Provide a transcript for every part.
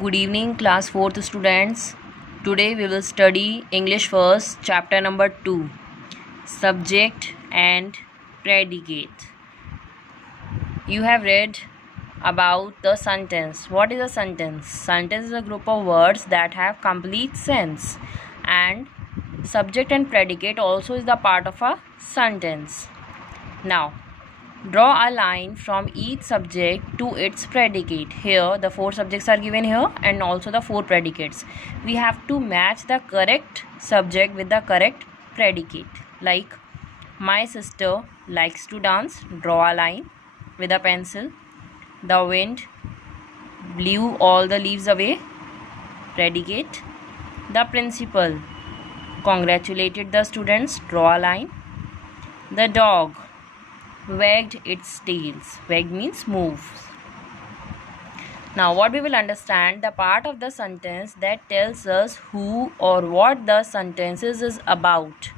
Good evening, class 4th students. Today we will study English first, chapter number 2, subject and predicate. You have read about the sentence. What is a sentence? Sentence is a group of words that have complete sense, and subject and predicate also is the part of a sentence. Now, draw a line from each subject to its predicate. Here the 4 subjects are given here and also the 4 predicates. We have to match the correct subject with the correct predicate. Like, my sister likes to dance. Draw a line with a pencil. The wind blew all the leaves away. Predicate. The principal congratulated the students. Draw a line. The dog wagged its tails. Wag means moves. Now what we will understand, the part of the sentence that tells us who or what the sentence is about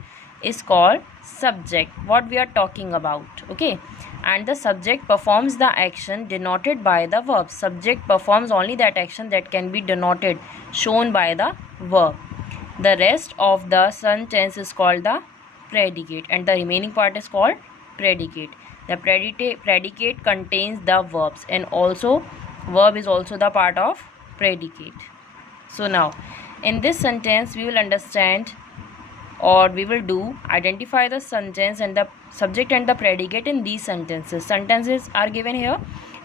is called subject, what we are talking about. Okay, and the subject performs the action denoted by the verb. Subject performs only that action that can be denoted, shown by the verb. The rest of the sentence is called the predicate, and the remaining part is called predicate. The predicate contains the verbs, and also verb is also the part of predicate. So now in this sentence we will understand, or we will do, identify the sentence and the subject and the predicate in these sentences. Sentences are given here.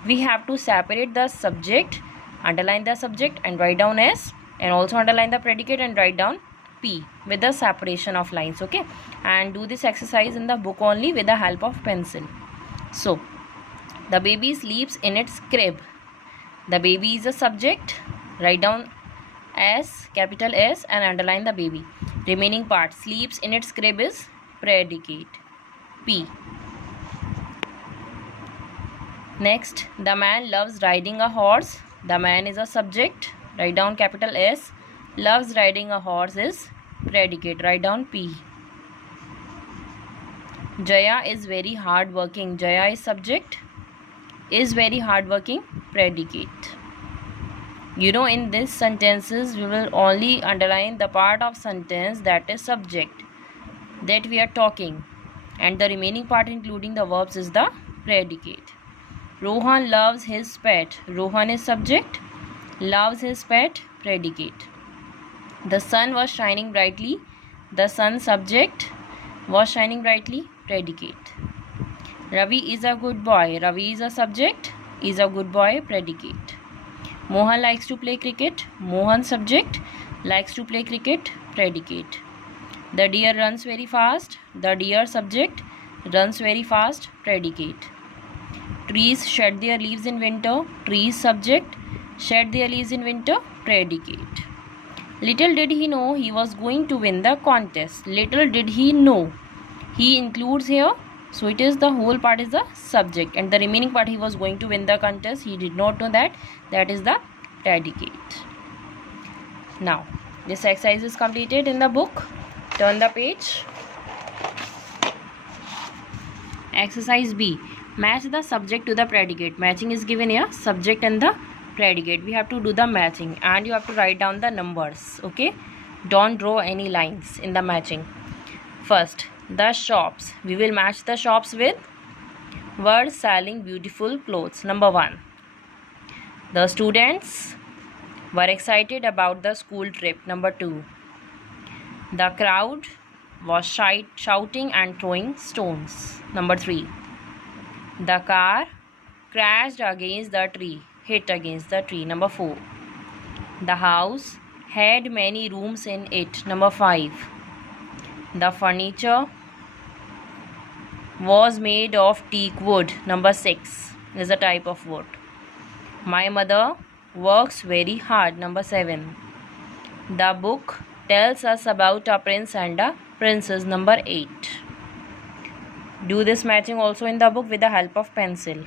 We have to separate the subject, underline the subject and write down S, and also underline the predicate and write down P with the separation of lines. Okay, and do this exercise in the book only with the help of pencil. So the baby sleeps in its crib. The baby is a subject. Write down S, capital S, and underline the baby. Remaining part, sleeps in its crib, is predicate, P. Next, the man loves riding a horse. The man is a subject. Write down capital S. Loves riding a horse is predicate. Write down P. Jaya is very hard working. Jaya is subject. Is very hard working, predicate. You know, in these sentences we will only underline the part of sentence that is subject, that we are talking, and the remaining part including the verbs is the predicate. Rohan loves his pet. Rohan is subject. Loves his pet, predicate. The sun was shining brightly. The sun, subject. Was shining brightly, predicate. Ravi is a good boy. Ravi is a subject. Is a good boy, predicate. Mohan likes to play cricket. Mohan, subject. Likes to play cricket, predicate. The deer runs very fast. The deer, subject. Runs very fast, predicate. Trees shed their leaves in winter. Trees, subject. Shed their leaves in winter, predicate. Little did he know he was going to win the contest. Little did he know. He includes here, so it is the whole part is the subject, and the remaining part, he was going to win the contest. He did not know that. That is the predicate. Now this exercise is completed in the book. Turn the page. Exercise B. Match the subject to the predicate. Matching is given here, subject and the predicate. We have to do the matching, and you have to write down the numbers. Okay, don't draw any lines in the matching. First, the shops. We will match the shops with words selling beautiful clothes. Number 1. The students were excited about the school trip. Number 2. The crowd was shouting and throwing stones. Number 3. The car crashed against the tree. Hit against the tree. Number 4. The house had many rooms in it. Number 5. The furniture was made of teak wood. Number 6 is a type of wood. My mother works very hard. Number 7. The book tells us about a prince and a princess. Number 8. Do this matching also in the book with the help of pencil.